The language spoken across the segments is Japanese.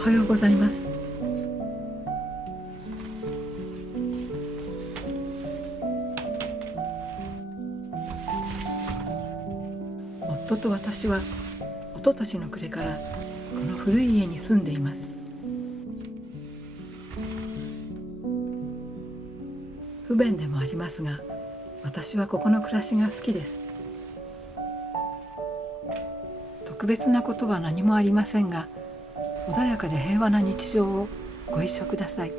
おはようございます。夫と私は一昨年の暮れからこの古い家に住んでいます。不便でもありますが、私はここの暮らしが好きです。特別なことは何もありませんが、穏やかで平和な日常をご一緒ください。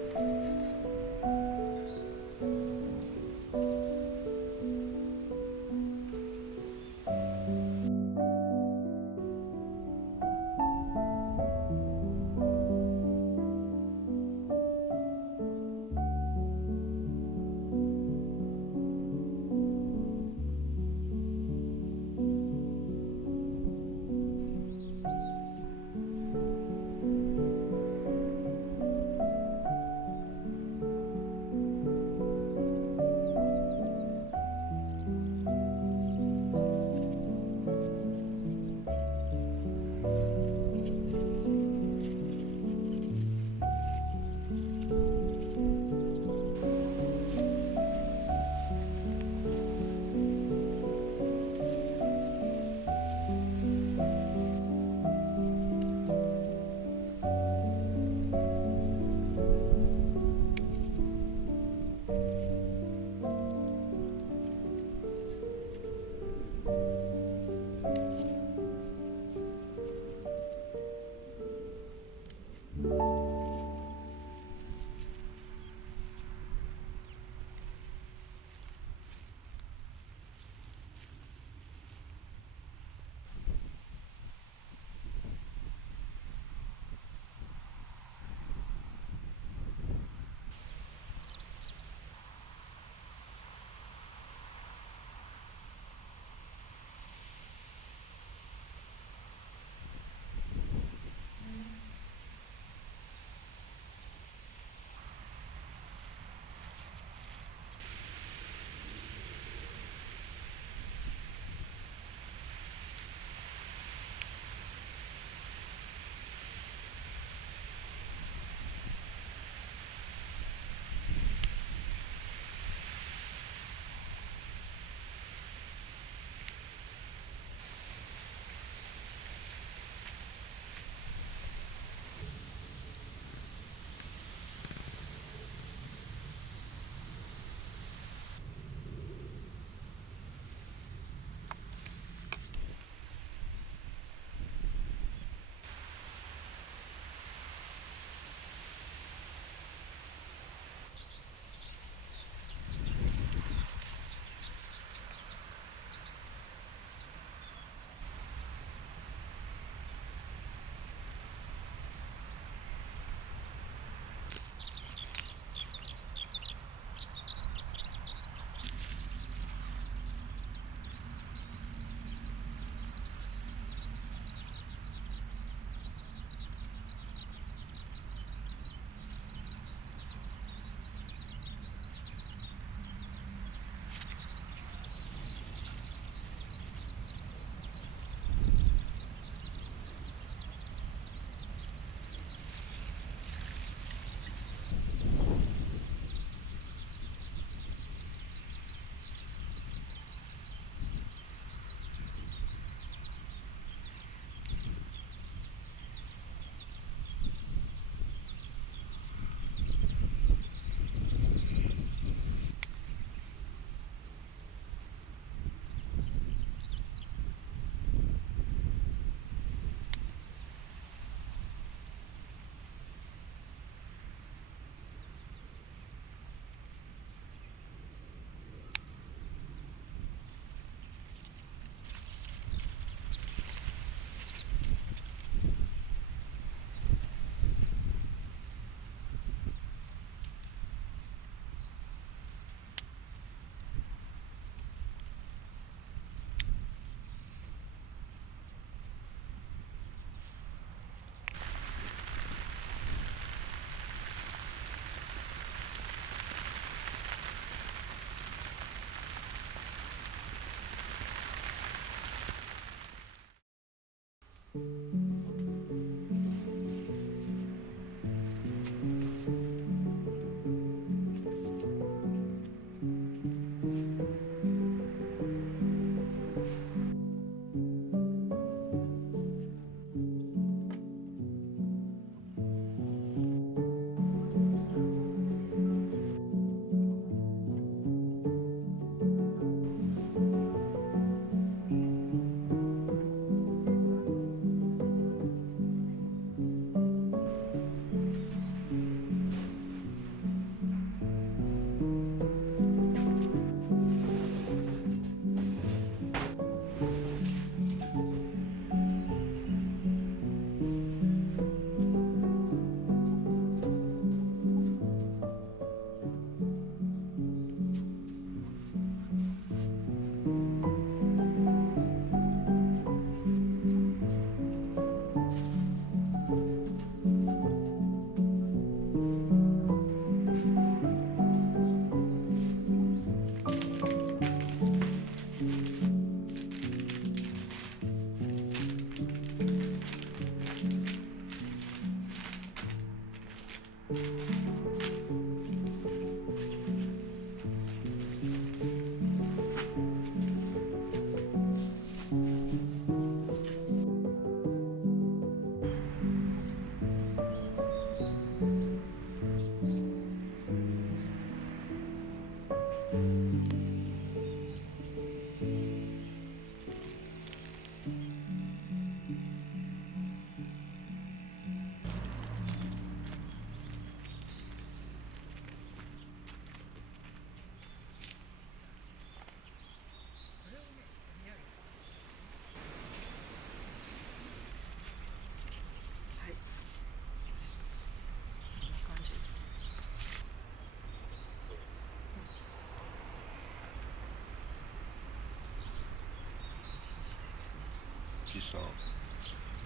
ちさん、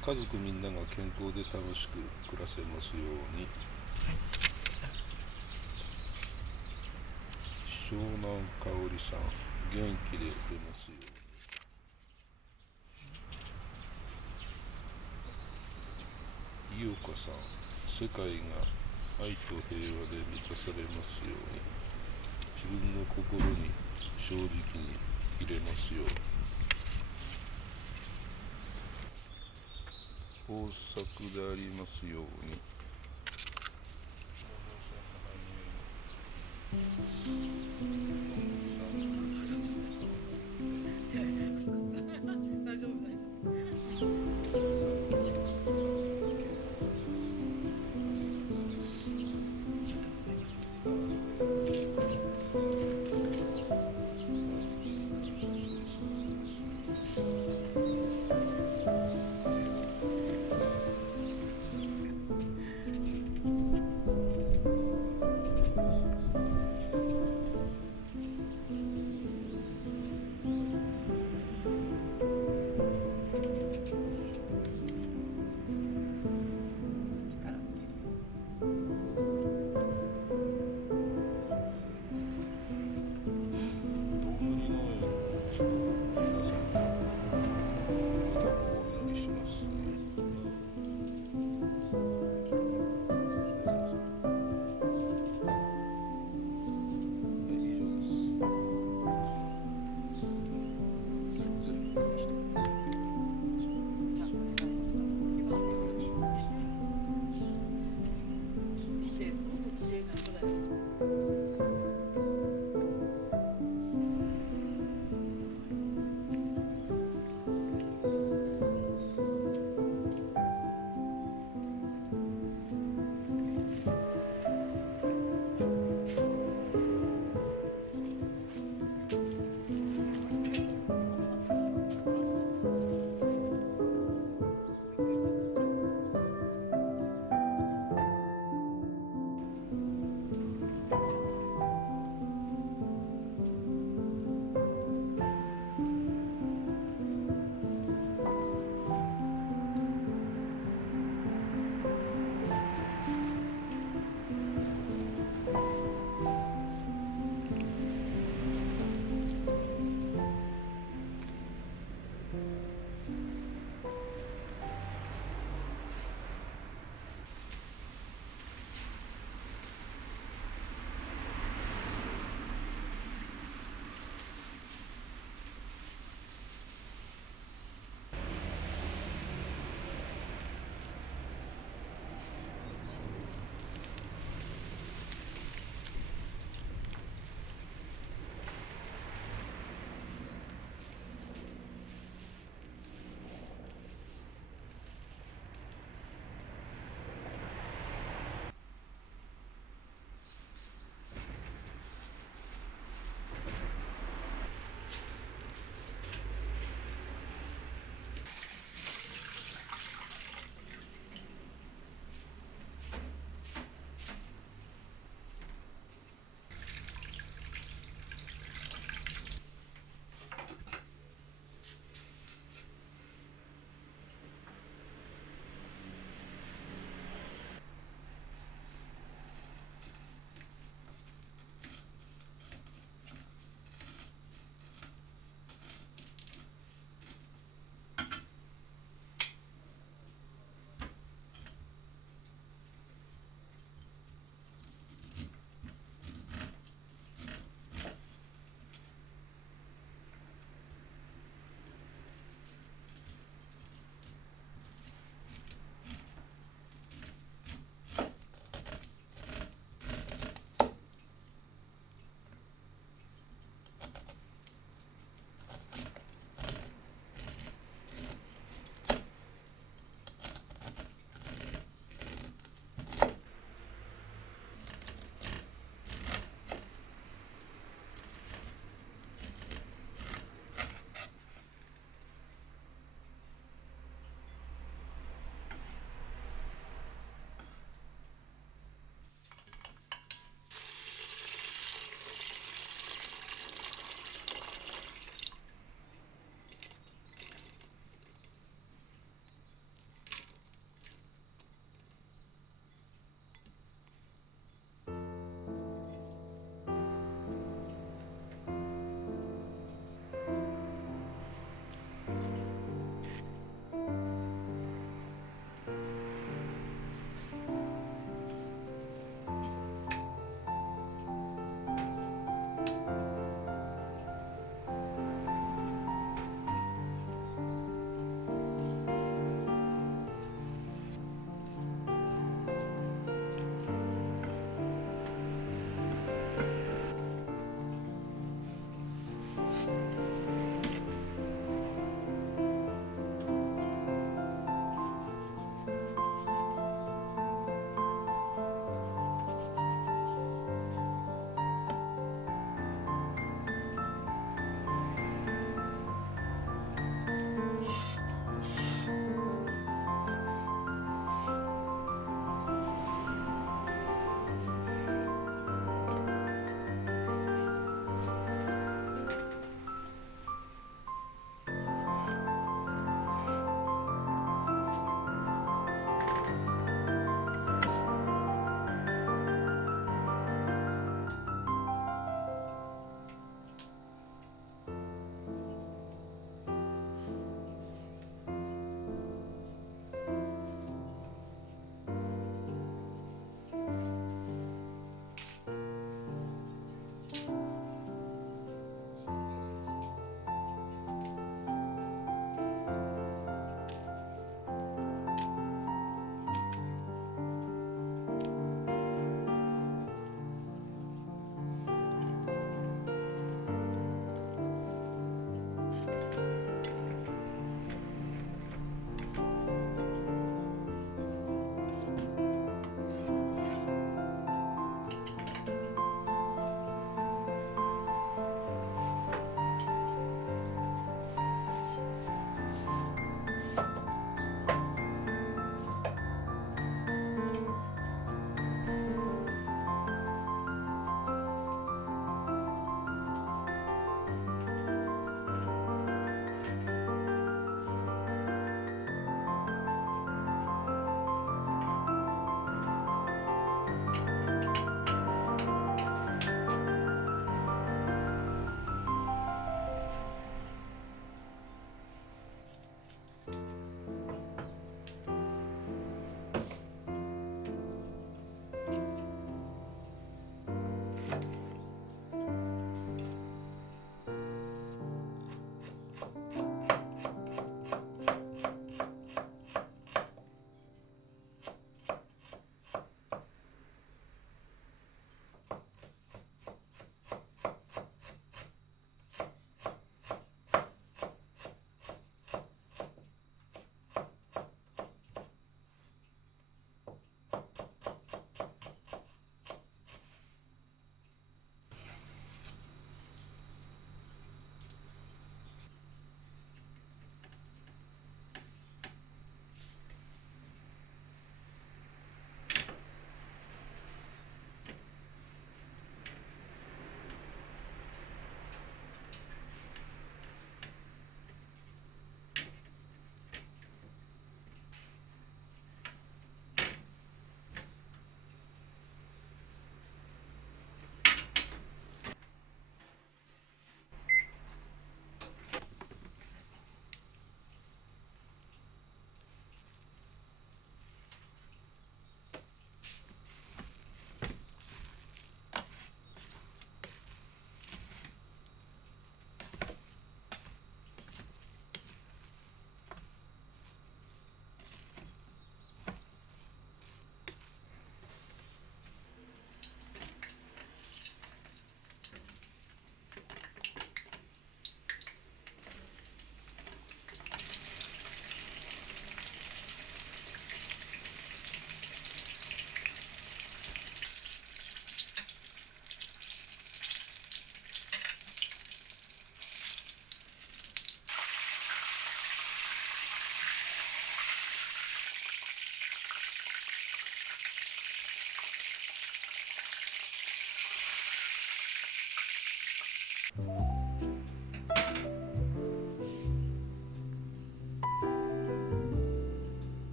家族みんなが健康で楽しく暮らせますように。湘南香織さん、元気で出ますように。井岡さん、世界が愛と平和で満たされますように。自分の心に正直に入れますように。豊作でありますように。大丈夫大丈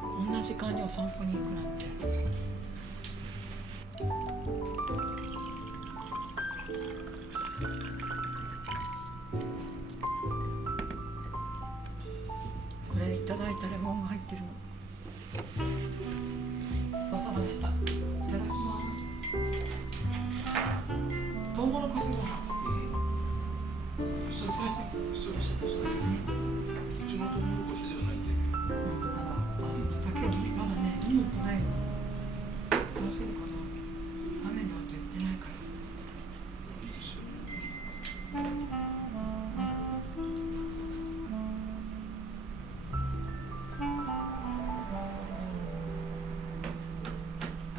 こんな時間にお散歩に行くなんて。これいただいたレモンが入ってるの。ごちそうさまでした。いただきます。トウモロコシご飯。久々うちのトウモロコシではないんで。まだ竹をまだね見に行ってないの。大丈夫かな。雨の後行ってないから。いいですよ。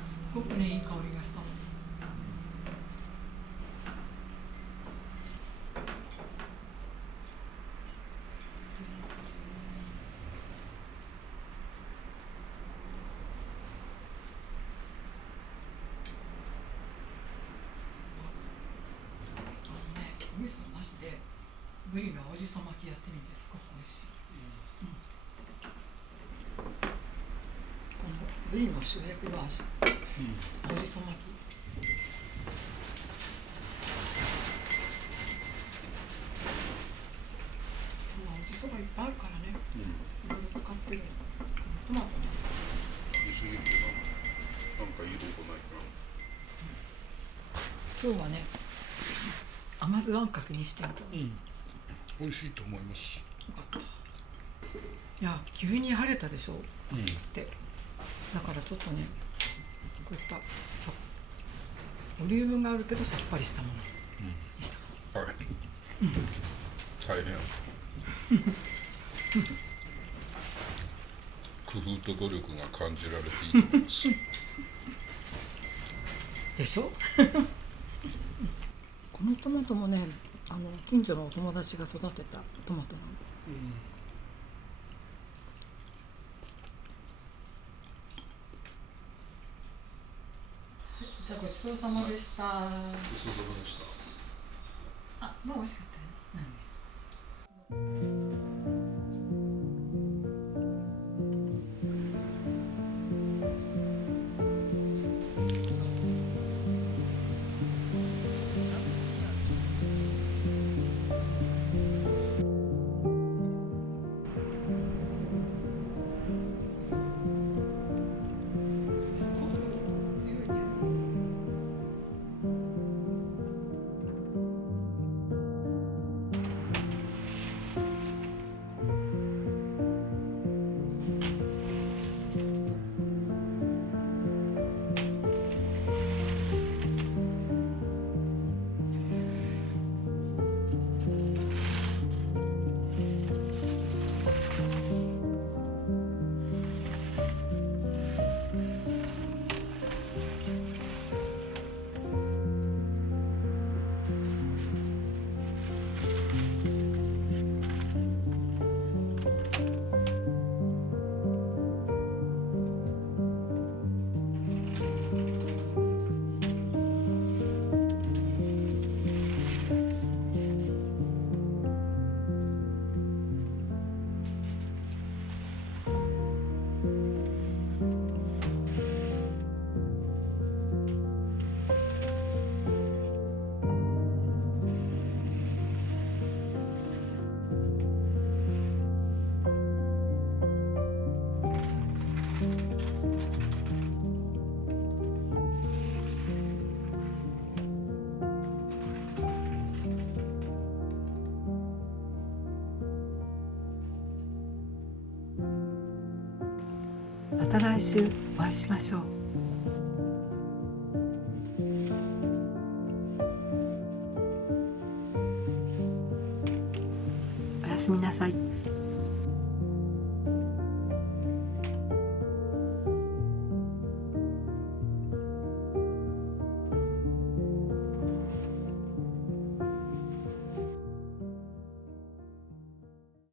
すっごくねいい香りがしたもん。お味噌なしでブリの青じそ巻きやってみてすごく美味しい。このブリの主役の味、青じそ巻き。青じそがいっぱいあるからね、いろいろ使ってるの。トマトね。主義ってなんかいい方法ないかな。今日はね甘酢あんかけにしてみた。美味しいと思います。よかった。いや急に晴れたでしょ、暑くて。だからちょっとねこういったボリュームがあるけどさっぱりしたものにした。はい。大変。工夫と努力が感じられていいと思います。でしょこのトマトもね近所のお友達が育てたトマトなの。じゃあごちそうさまでした。ごちそうさまでした。あ、もう美味しかったよ。また来週お会いしましょう。おやすみなさい。